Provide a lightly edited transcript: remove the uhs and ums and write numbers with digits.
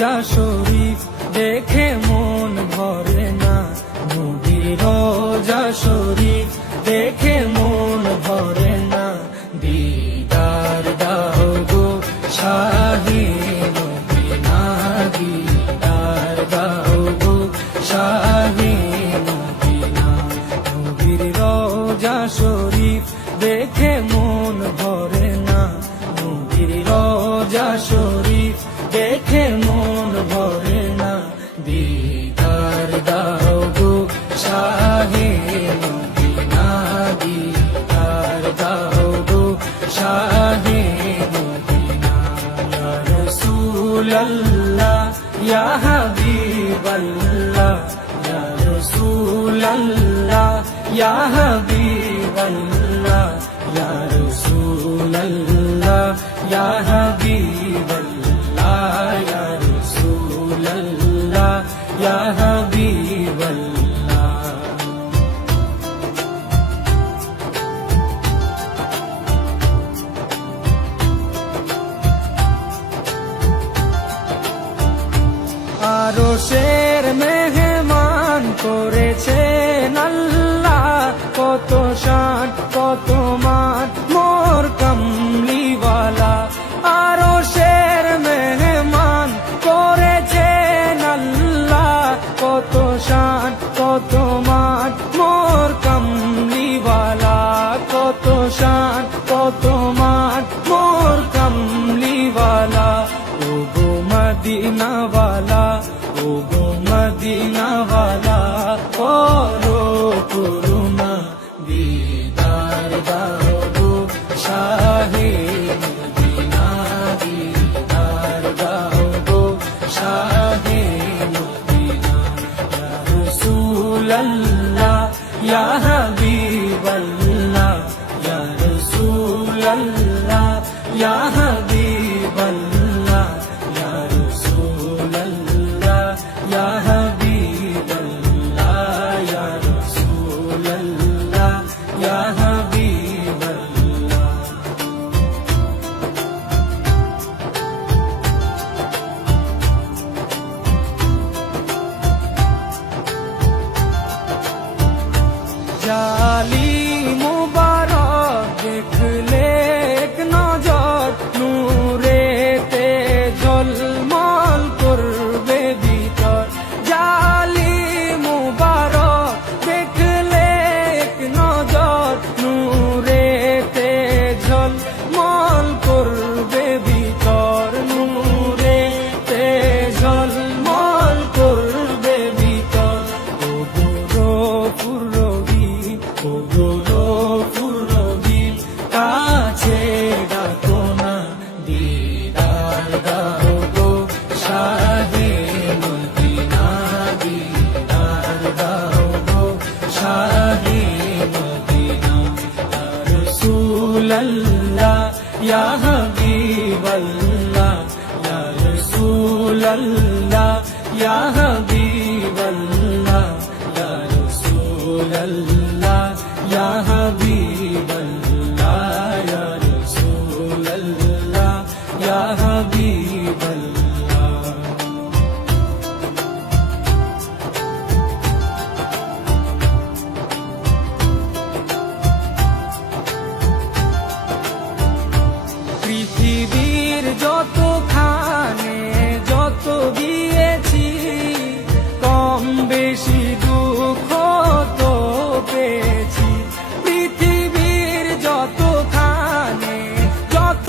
রোজা শরীফ দেখে মন ভরে না, নবীর রোজা শরীফ দেখে মন ভরে না। দিদার দাও গো শাহে মদিনা, দিদার দাও গো শাহে মদিনা। নবীর রোজা শরীফ দেখে মন ভরে না, নবীর রোজা শরীফ দেখে মন ভরে না। দিদার দাও গো শাহে মদিনা, দিদার দাও গো শাহে মদিনা। ইয়া রাসূলাল্লাহ ইয়া হাবিবাল্লাহ, ইয়া রাসূলাল্লাহ ইয়া হাবিবাল্লাহ, ইয়া রাসূলাল্লাহ ইয়া হাবিবাল্লাহ, ইয়া রাসূলাল্লাহ ইয়া হাবিবাল্লাহ। আরশের মেহমান করেছেন আল্লাহ, কত শান কত মান মোর কামলিওয়ালা। আরশের মেহমান করেছেন আল্লাহ, কত শান কত মান মোর কামলিওয়ালা, কত শান কত মান মোর কামলিওয়ালা। ও গো মদিনাওয়ালা, ও গো মদিনাওয়ালা, করো করুণা, দিদার দাও গো শাহে মদিনা, দিদার দাও গো শাহে মদিনা। ইয়া রাসূলাল্লাহ ইয়া হাবিবাল্লাহ, ইয়া রাসূলাল্লাহ ইয়া হাবিবাল্লাহ, ইয়া রাসূলাল্লাহ ইয়া হাবিবাল্লাহ, ইয়া রাসূলাল্লাহ ইয়া হাবিবাল্লাহ। জালি মুবারক দেখলে এক নজর, নূরেতে ঝলমল করবে ভিতর। জালি মুবারক দেখলে এক নজর, নূরেতে ঝলমল করবে ভিতর, নূরেতে ঝলমল করবে ভিতর। ও গো পুরবি, ও গো পুরবি, কাছে ডাকো না, দিদার দাও গো শাহে মদিনা, দিদার দাও গো শাহে মদিনা। ইয়া রাসূলাল্লাহ ইয়া হাবিবাল্লাহ, ইয়া রাসূলাল্লাহ ইয়া হাবিবাল্লাহ, ইয়া রাসূলাল্লাহ ইয়া হাবিবাল্লাহ, ইয়া রাসূলাল্লাহ ইয়া হাবিবাল্লাহ।